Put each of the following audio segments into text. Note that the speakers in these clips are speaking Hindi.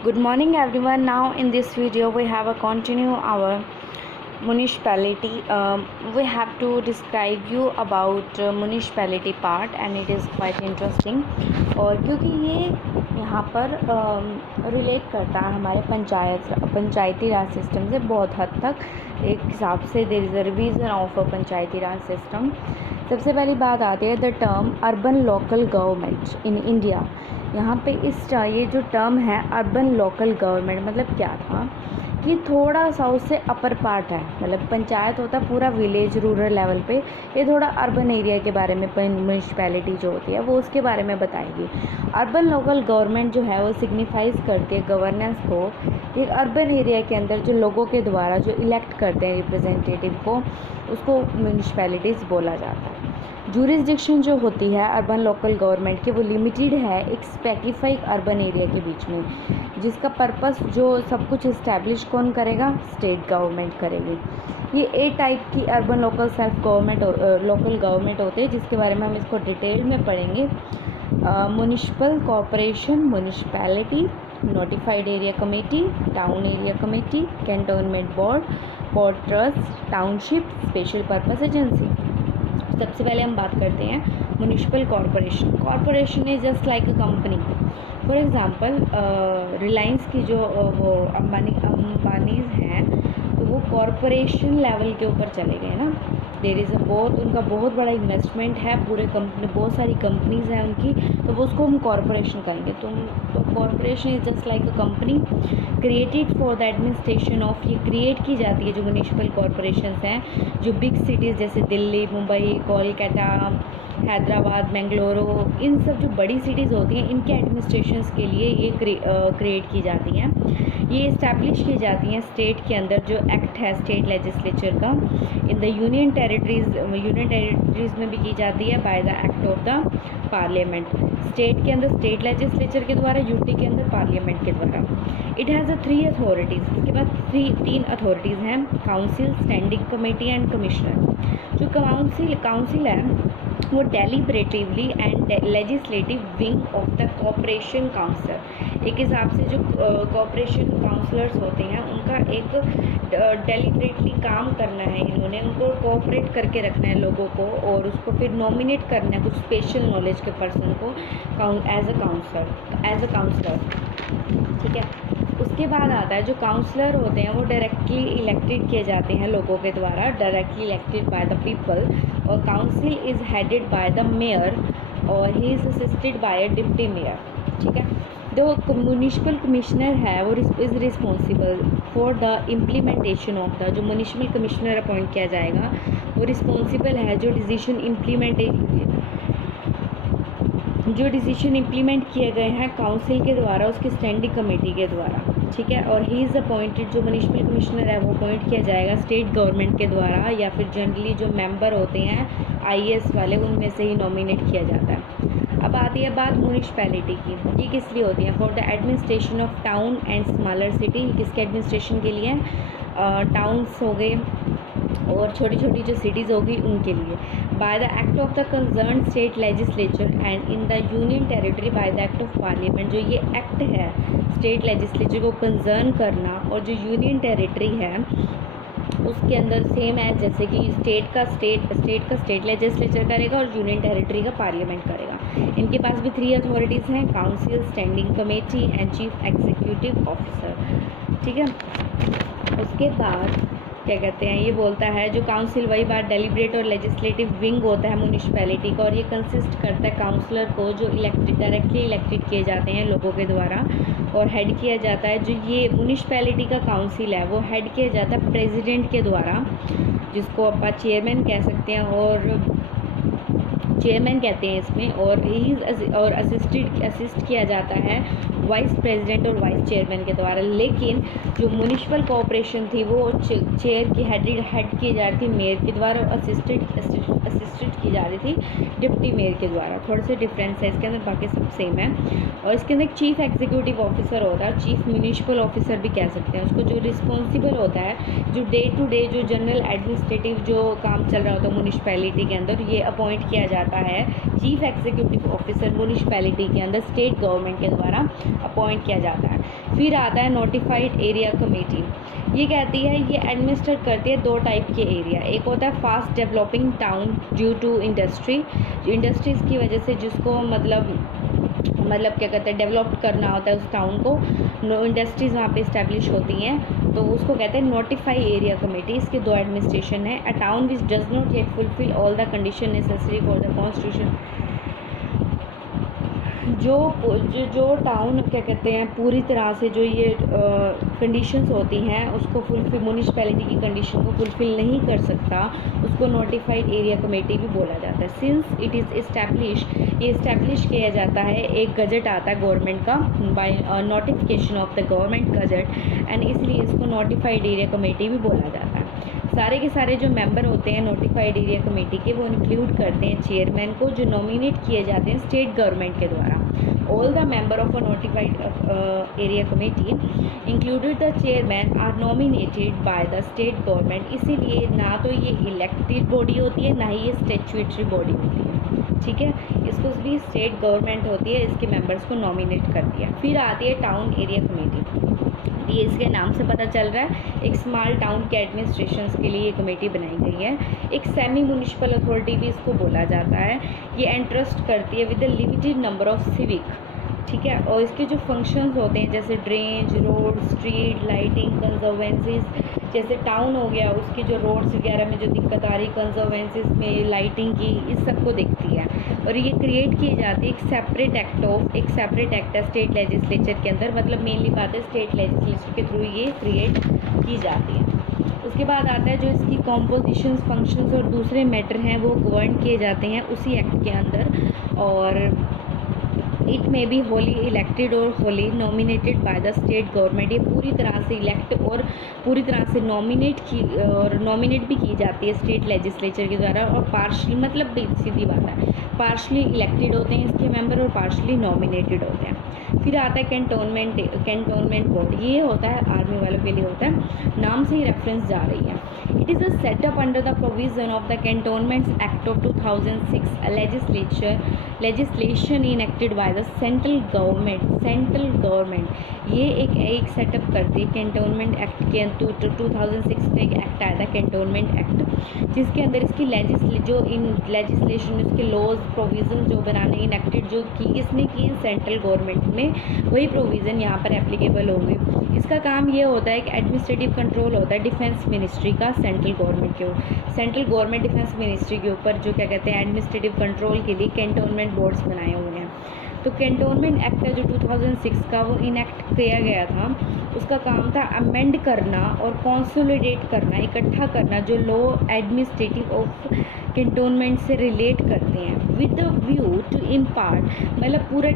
Good morning everyone. Now in this video we have a continue our municipality. We have to describe you about municipality part and it is quite interesting और क्योंकि ये यहाँ पर रिलेट करता है हमारे पंचायती राज सिस्टम से बहुत हद तक एक हिसाब से there is a revision of a Panchayati Raj system. सबसे पहली बात आती है the term urban local government in India. यहाँ पे ये जो टर्म है अर्बन लोकल गवर्नमेंट मतलब क्या था कि थोड़ा सा उससे अपर पार्ट है, मतलब पंचायत होता है पूरा विलेज रूरल लेवल पे, ये थोड़ा अर्बन एरिया के बारे में म्यूनिसिपैलिटी जो होती है वो उसके बारे में बताएगी। अर्बन लोकल गवर्नमेंट जो है वो सिग्निफाइज करती है गवर्नेंस को एक अर्बन एरिया के अंदर जो लोगों के द्वारा जो इलेक्ट करते हैं रिप्रेजेंटेटिव को, उसको म्यूनिसिपैलिटीज़ बोला जाता है। जूरिसडिक्शन जो होती है अर्बन लोकल गवर्नमेंट की वो लिमिटेड है एक स्पेसिफिक अर्बन एरिया के बीच में, जिसका पर्पस जो सब कुछ इस्टेब्लिश कौन करेगा, स्टेट गवर्नमेंट करेगी। ये ए टाइप की अर्बन लोकल लोकल गवर्नमेंट होते हैं जिसके बारे में हम इसको डिटेल में पढ़ेंगे। Municipal corporation, municipality, notified area committee, town area committee, cantonment board, port trust, township, special purpose agency. सबसे पहले हम बात करते हैं municipal corporation. Corporation is just like a company. For example Reliance की जो वो अंबानीज हैं तो वो कॉरपोरेशन लेवल के ऊपर चले गए ना। देयर इज़ उनका बहुत बड़ा इन्वेस्टमेंट है, पूरे कंपनी बहुत सारी कंपनीज हैं उनकी, तो वो उसको हम कॉरपोरेशन कहेंगे। तो corporation is just like a company created for the administration of, ये क्रिएट की जाती है जो म्युनिसिपल कॉरपोरेशंस हैं जो बिग सिटीज़ जैसे दिल्ली, मुंबई, कोलकाता, हैदराबाद, बेंगलुरु, इन सब जो बड़ी सिटीज़ होती हैं इनके एडमिनिस्ट्रेशंस के लिए ये क्रिएट की जाती हैं। ये इस्टेब्लिश की जाती हैं स्टेट के अंदर जो एक्ट है स्टेट लेजिस्लेचर का। इन द यूनियन टेरिटरीज़ में भी की जाती है by the act of the parliament. State के अंदर स्टेट लेजिस्लेचर के द्वारा, यूटी के अंदर पार्लियामेंट के द्वारा। It has 3 authorities. इसके बाद 3 अथॉरिटीज़ हैं, council, standing committee and commissioner. जो काउंसिल है वो deliberatively and legislative wing of the corporation council. एक हिसाब से जो कॉरपोरेशन काउंसलर्स होते हैं उनका एक डेलिब्रेटली काम करना है, इन्होंने उनको कोऑपरेट करके रखना है लोगों को और उसको फिर नॉमिनेट करना है कुछ स्पेशल नॉलेज के पर्सन को एज अ काउंसलर। ठीक है। उसके बाद आता है जो काउंसलर होते हैं वो डायरेक्टली इलेक्टेड किए जाते हैं लोगों के द्वारा, directly elected by the people. और council is headed by the mayor और he is assisted by a deputy mayor. ठीक है। जो म्युनिसिपल कमिश्नर है वो is responsible for the implementation of the, जो म्युनिसिपल कमिश्नर अपॉइंट किया जाएगा वो रिस्पॉन्सिबल है जो डिसीजन इम्प्लीमेंट किए गए हैं काउंसिल के द्वारा, उसकी स्टैंडिंग कमेटी के द्वारा। ठीक है। और ही इज़ अपॉइंटेड, जो म्युनिसिपल कमिश्नर है वो अपॉइंट किया जाएगा स्टेट गवर्नमेंट के द्वारा या फिर जनरली जो मेंबर होते हैं आईएएस वाले उनमें से ही नॉमिनेट किया जाता है। अब आती है बात म्युनिसिपैलिटी की। ये किस लिए होती है? For the administration of town and smaller city. किसके एडमिनिस्ट्रेशन के लिए? टाउन्स हो गए और छोटी छोटी जो सिटीज़ होगी उनके लिए। By the act of the concern state legislature and in the union territory by the act of parliament. जो ये एक्ट है स्टेट लेजिस्लेचर को कंसर्न करना और जो यूनियन टेरिटरी है उसके अंदर सेम है, जैसे कि स्टेट का स्टेट लेजिस्लेचर करेगा और यूनियन टेरिटरी का पार्लियामेंट करेगा। इनके पास भी 3 अथॉरिटीज़ हैं, council, standing committee and chief executive officer. ठीक है। उसके बाद क्या कहते हैं, ये बोलता है जो काउंसिल वही बात डेलिब्रेट और लेजिस्लेटिव विंग होता है म्युनिसिपैलिटी का और ये कंसिस्ट करता है काउंसलर को जो डायरेक्टली इलेक्टेड किए जाते हैं लोगों के द्वारा और हेड किया जाता है। जो ये म्युनिसिपैलिटी का काउंसिल है वो हेड किया जाता है प्रेसिडेंट के द्वारा, जिसको अपन चेयरमैन कह सकते हैं और चेयरमैन कहते हैं इसमें। और असिस्ट किया जाता है वाइस प्रेसिडेंट और वाइस चेयरमैन के द्वारा। लेकिन जो म्युनिसिपल कॉरपोरेशन थी वो चेयर की हेड की जा रही थी मेयर के द्वारा और असिस्टेड की जा रही थी डिप्टी मेयर के द्वारा। थोड़े से डिफरेंस है इसके अंदर, बाकी सब सेम है। और इसके अंदर एक चीफ एग्जीक्यूटिव ऑफिसर होता है, चीफ म्युनिसिपल ऑफिसर भी कह सकते हैं उसको, जो रिस्पॉन्सिबल होता है जो डे टू डे जो जनरल एडमिनिस्ट्रेटिव जो काम चल रहा होता है म्युनिसिपैलिटी के अंदर, ये अपॉइंट किया जाता है चीफ एग्जीक्यूटिव ऑफिसर म्युनिसिपैलिटी के अंदर स्टेट गवर्नमेंट के द्वारा अपॉइंट किया जाता है। फिर आता है नोटिफाइड एरिया कमेटी। ये कहती है, ये एडमिनिस्ट्रेट करती है 2 टाइप के एरिया। एक होता है fast developing town due to industry, industries की वजह से जिसको मतलब क्या कहते हैं डेवलप करना होता है उस टाउन को, इंडस्ट्रीज़ वहाँ पे इस्टेब्लिश होती हैं, तो उसको कहते हैं नोटिफाई एरिया कमेटी। इसके 2 एडमिनिस्ट्रेशन है। अ town which does not yet fulfil all the condition necessary for the constitution, जो टाउन क्या कहते हैं पूरी तरह से जो ये कंडीशंस होती हैं उसको फुलफिल, म्यूनिसिपैलिटी की कंडीशन को फुलफिल नहीं कर सकता, उसको नोटिफाइड एरिया कमेटी भी बोला जाता है। सिंस इट इज़ इस्टेब्लिश, ये इस्टेब्लिश किया जाता है, एक गजट आता है गवर्नमेंट का by notification of the government gazette, and इसलिए इसको नोटिफाइड एरिया कमेटी भी बोला जाता है। सारे के सारे जो मेंबर होते हैं नोटिफाइड एरिया कमेटी के, वो इंक्लूड करते हैं चेयरमैन को, जो नॉमिनेट किए जाते हैं स्टेट गवर्नमेंट के द्वारा। All the member of a notified area committee included the chairman are nominated by the state government. इसीलिए ना तो ये इलेक्टेड बॉडी होती है, ना ही ये स्टैट्यूटरी बॉडी होती है, ठीक है। इसको भी स्टेट गवर्नमेंट होती है, इसके मेंबर्स को नॉमिनेट करती है। फिर आती है टाउन एरिया कमेटी। ये इसके नाम से पता चल रहा है, एक स्मॉल टाउन के एडमिनिस्ट्रेशंस के लिए ये कमेटी बनाई गई है। एक सेमी म्यूनिसिपल अथॉरिटी भी इसको बोला जाता है। ये एंट्रस्ट करती है with the limited number of civic, ठीक है। और इसके जो फंक्शंस होते हैं जैसे ड्रेनेज, रोड, स्ट्रीट लाइटिंग, कंजर्वेंसीज, जैसे टाउन हो गया उसकी जो रोड्स वगैरह में जो दिक्कत आ रही, कंजर्वेंसीज में लाइटिंग की, इस सब को देखती है। और ये क्रिएट की जाती है एक सेपरेट एक्ट है स्टेट लेजिस्लेचर के अंदर, मतलब मेनली बात है स्टेट लेजिस्लेचर के थ्रू ये क्रिएट की जाती है। उसके बाद आता है जो इसकी कॉम्पोजिशंस, फंक्शंस और दूसरे मैटर हैं वो गवर्न किए जाते हैं उसी एक्ट के अंदर। और it may be wholly elected और wholly nominated by the state government. ये पूरी तरह से इलेक्ट और पूरी तरह से नॉमिनेट भी की जाती है स्टेट लेजिस्लेचर के द्वारा। और पार्शली, मतलब सीधी बात है, पार्शली इलेक्टेड होते हैं इसके मेंबर और पार्शली नॉमिनेटेड होते हैं। फिर आता है कैंटोनमेंट बोर्ड। ये होता है आर्मी वालों के लिए होता है, नाम से ही रेफरेंस जा रही है। It is a setup under the provision of the cantonments act of 2006, legislation enacted by the central government. ये एक सेटअप करती है कैंटोनमेंट एक्ट के 2006 में एक एक्ट आया था कैंटोनमेंट एक्ट, जिसके अंदर इसकी लेजिस्लेशन, इसके लॉज प्रोविज़न जो बनाने इनेक्टेड जो की किसने की सेंट्रल गवर्नमेंट में, वही प्रोविज़न यहाँ पर एप्लीकेबल होंगे। इसका काम ये होता है कि एडमिनिस्ट्रेटिव कंट्रोल होता है डिफेंस मिनिस्ट्री का सेंट्रल गवर्नमेंट डिफेंस मिनिस्ट्री के ऊपर, जो क्या कहते हैं एडमिनिस्ट्रेटिव कंट्रोल के लिए कैंटोनमेंट बोर्ड्स बनाए हुए हैं। तो कैंटोनमेंट एक्ट है जो 2006 का, वो इनेक्ट किया गया था। उसका काम था अमेंड करना और कंसोलिडेट करना, इकट्ठा करना जो लॉ एडमिनिस्ट्रेटिव ऑफ कैंटोनमेंट से रिलेट करते हैं with the view to impart, मतलब पूरा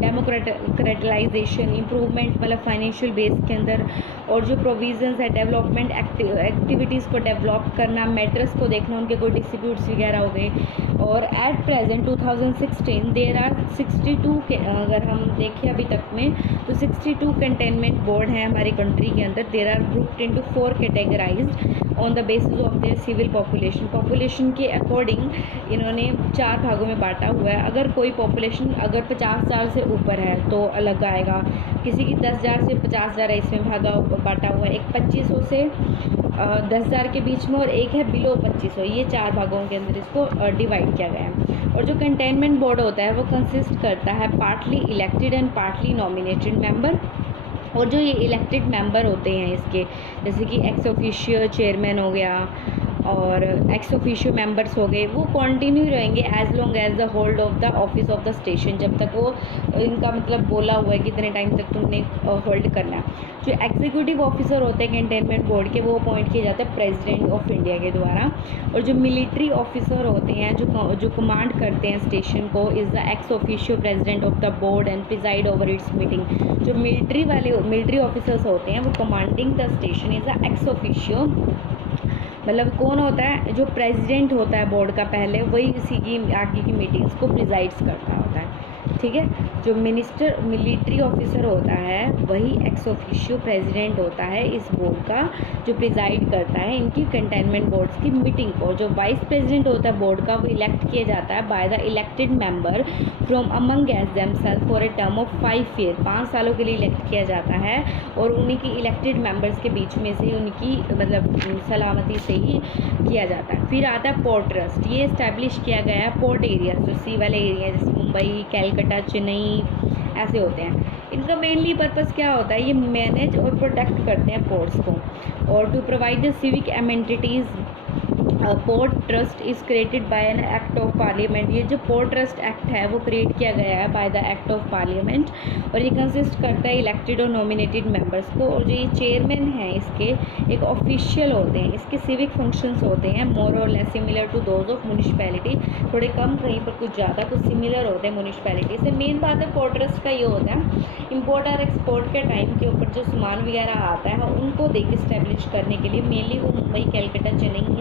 डेमोक्रेटलाइजेशन, इम्प्रूवमेंट, मतलब फाइनेंशियल बेस के अंदर, और जो प्रोविजंस है डेवलपमेंट एक्टिविटीज़ को डेवलप करना, मैटर्स को देखना, उनके कोई डिस्प्यूट्स वगैरह हो गए। और एट प्रेजेंट 2016 देर आर 62 के, अगर हम देखें अभी तक में तो 62 कंटेनमेंट बोर्ड हैं हमारी कंट्री के अंदर। There are grouped into 4 categorized on the basis of their civil population के अकॉर्डिंग इन्होंने 4 भागों में बांटा हुआ है। अगर कोई पॉपुलेशन अगर 50,000 से ऊपर है तो अलग आएगा, किसी की 10,000 से 50,000 है, इसमें बांटा हुआ है। एक 2500 से 10,000 के बीच में, और एक है बिलो 2500। ये 4 भागों के अंदर इसको डिवाइड किया गया है। और जो कंटेनमेंट बोर्ड होता है वो कंसिस्ट करता है partly elected and partly nominated member. और जो ये इलेक्टेड मेंबर होते हैं इसके, जैसे कि एक्स ऑफिशियो चेयरमैन हो गया और एक्स ऑफिशियो मेंबर्स हो गए, वो कंटिन्यू रहेंगे as long as the hold of the office of the station, जब तक वो इनका मतलब बोला हुआ है कितने टाइम तक तुमने होल्ड करना है। जो एग्जीक्यूटिव ऑफिसर होते हैं कैंटोनमेंट बोर्ड के, वो अपॉइंट किए जाते हैं प्रेसिडेंट ऑफ इंडिया के द्वारा। और जो मिलिट्री ऑफिसर होते हैं जो कमांड करते हैं स्टेशन को, is the ex officio president of the board and preside over it's meeting. जो मिलिट्री ऑफिसर्स होते हैं वो commanding the station is the ex officio, मतलब कौन होता है, जो प्रेसिडेंट होता है बोर्ड का पहले, वही इसी की आगे की मीटिंग्स को प्रिजाइड्स करता होता है, ठीक है। जो मिलिट्री ऑफिसर होता है वही एक्स ऑफिशियो प्रेसिडेंट होता है इस बोर्ड का, जो प्रिजाइड करता है इनकी कंटेनमेंट बोर्ड्स की मीटिंग को। जो वाइस प्रेसिडेंट होता है बोर्ड का वो इलेक्ट किया जाता है by the elected member from among themself for a term of 5 year, 5 सालों के लिए इलेक्ट किया जाता है और उन्हीं की इलेक्टेड मेंबर्स के बीच में से उनकी मतलब सलामती से ही किया जाता है। फिर आता है पोर्ट ट्रस्ट, ये इस्टेब्लिश किया गया है पोर्ट एरिया, जो सी वाले एरिया जैसे मुंबई, कैलकाटा, चेन्नई ऐसे होते हैं। इनका मेनली पर्पस क्या होता है, ये मैनेज और प्रोटेक्ट करते हैं पोर्ट्स को। और to provide the civic amenities port trust is created by an act of parliament. ये जो पोर्ट ट्रस्ट एक्ट है वो क्रिएट किया गया है by the act of parliament और ये कंसिस्ट करता है इलेक्टेड और नॉमिनेटेड मेंबर्स को। और जो ये चेयरमैन हैं इसके एक ऑफिशियल होते हैं, इसके सिविक फंक्शंस होते हैं more or less similar to those of municipality, थोड़े कम कहीं पर कुछ ज़्यादा, कुछ सिमिलर होते हैं म्यूनिसिपैलिटी से। मेन बात है पोर्ट ट्रस्ट का ये होता है इम्पोर्ट और एक्सपोर्ट के टाइम के ऊपर जो सामान वगैरह आता है उनको देख इस्टेब्लिश करने के लिए मेनली वो मुंबई, कैलकाटा, चेन्नई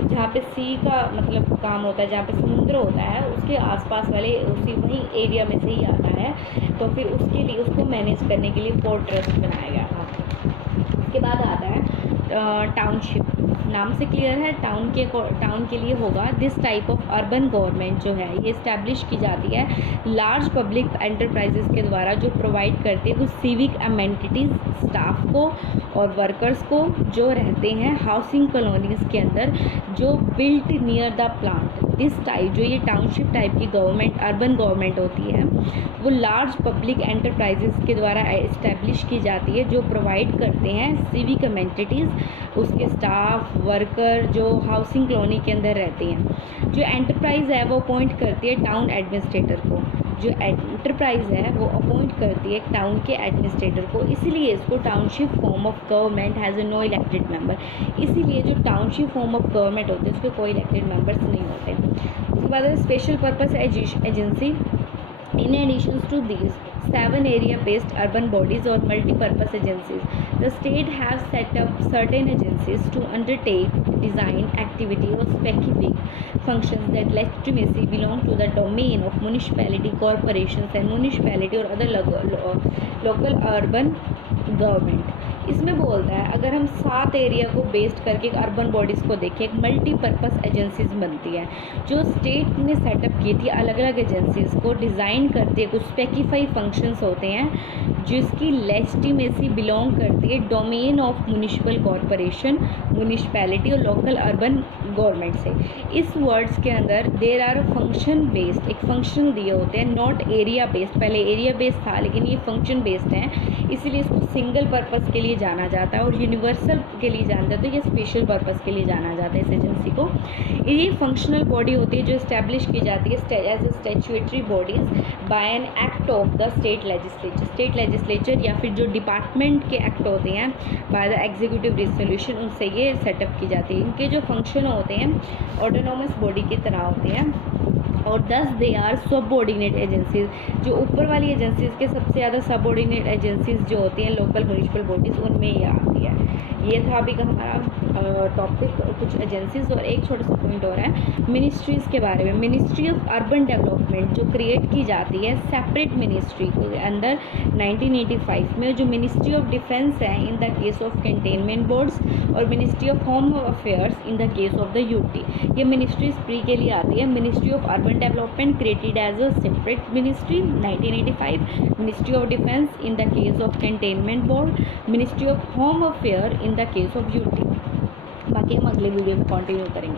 जहाँ पे सी का मतलब काम होता है, जहाँ पे समुद्र होता है उसके आसपास वाले उसी वही एरिया में से ही आता है, तो फिर उसके लिए उसको मैनेज करने के लिए पोर्ट ट्रस्ट बनाया गया था। उसके बाद आता है टाउनशिप, नाम से क्लियर है टाउन के लिए होगा। This type of urban government जो है ये इस्टेब्लिश की जाती है लार्ज पब्लिक एंटरप्राइजेस के द्वारा जो प्रोवाइड करते हैं कुछ सिविक अमेनिटीज़ स्टाफ को और वर्कर्स को जो रहते हैं हाउसिंग कॉलोनीज़ के अंदर जो built near the plant. This type जो ये टाउनशिप टाइप की गवर्नमेंट अर्बन गवर्नमेंट होती है वो लार्ज पब्लिक एंटरप्राइजेस के द्वारा इस्टेब्लिश की जाती है जो प्रोवाइड करते हैं सिविक अमेनिटीज़, उसके स्टाफ वर्कर जो हाउसिंग कॉलोनी के अंदर रहते हैं। जो एंटरप्राइज़ है वो अपॉइंट करती है टाउन एडमिनिस्ट्रेटर को, जो एंटरप्राइज़ है वो अपॉइंट करती है टाउन के एडमिनिस्ट्रेटर को, इसीलिए इसको township form of government has no elected member. इसीलिए जो टाउनशिप फॉर्म ऑफ गवर्नमेंट होते हैं उसके कोई इलेक्टेड मेंबर्स नहीं होते। उसके बाद special purpose agency, in addition to these 7 area-based urban bodies or multi-purpose agencies, the state has set up certain agencies to undertake design activity or specific functions that legitimately belong to the domain of municipality, corporations and municipality or other local urban government। इसमें बोलता है अगर हम 7 एरिया को बेस्ड करके एक अर्बन बॉडीज़ को देखें, एक मल्टीपर्पस एजेंसीज बनती है जो स्टेट ने सेटअप की थी, अलग अलग एजेंसीज को डिज़ाइन करती है, कुछ स्पेसिफाई फंक्शंस होते हैं जिसकी लेजिटिमेसी बिलोंग करती है domain of municipal corporation, municipality और लोकल अर्बन गवर्नमेंट से। इस वर्ड्स के अंदर देर आर फंक्शन बेस्ड, एक फंक्शन दिए होते हैं, नॉट एरिया बेस्ड। पहले एरिया बेस्ड था लेकिन ये फंक्शन बेस्ड हैं, इसीलिए इसको सिंगल पर्पस के लिए जाना जाता है और यूनिवर्सल के लिए जाना जाता है, ये स्पेशल पर्पस के लिए जाना जाता है इस एजेंसी को। ये फंक्शनल बॉडी होती है जो इस्टेब्लिश की जाती है as a statutory bodies by an act of the state legislature या फिर जो डिपार्टमेंट के एक्ट होते हैं बाय द एग्जीक्यूटिव रेजोल्यूशन, उनसे ये सेटअप की जाती है। इनके जो फंक्शन होते हैं ऑटोनोमस बॉडी की तरह होते हैं और 10 दे आर सबऑर्डिनेट एजेंसीज, जो ऊपर वाली एजेंसीज के सबसे ज़्यादा सबऑर्डिनेट एजेंसीज जो होती हैं लोकल म्यूनिसिपल बॉडीज़ उनमें ये आती है। ये था अभी का हमारा टॉपिक, कुछ एजेंसीज। और एक छोटा सा पॉइंट और है मिनिस्ट्रीज़ के बारे में। मिनिस्ट्री ऑफ अर्बन डेवलपमेंट जो क्रिएट की जाती है सेपरेट मिनिस्ट्री के अंदर 1985 में, जो मिनिस्ट्री ऑफ डिफेंस है in the case of containment boards और ministry of home affairs in the case of the UT. ये मिनिस्ट्रीज प्री के लिए आती है। Ministry of urban development created as a separate ministry 1985, ministry of defence in the case of containment board, ministry of home affair in the case of UT. बाकी हम अगले वीडियो में कंटिन्यू करेंगे।